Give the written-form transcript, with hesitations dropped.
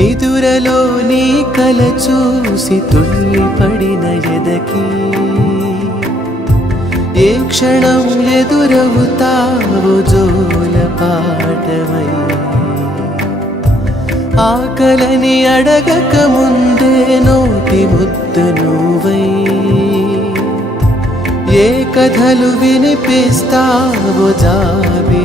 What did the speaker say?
నిదురలో నీ కల చూసి తుళ్ళిపడిన ఎదకి ఏ క్షణం ఎదురవుతావో జోల పాటవై ఆకలని అడగక ముందే నోటి ముద్ద నువ్వై ఏ కథలు వినిపిస్తావో జాబి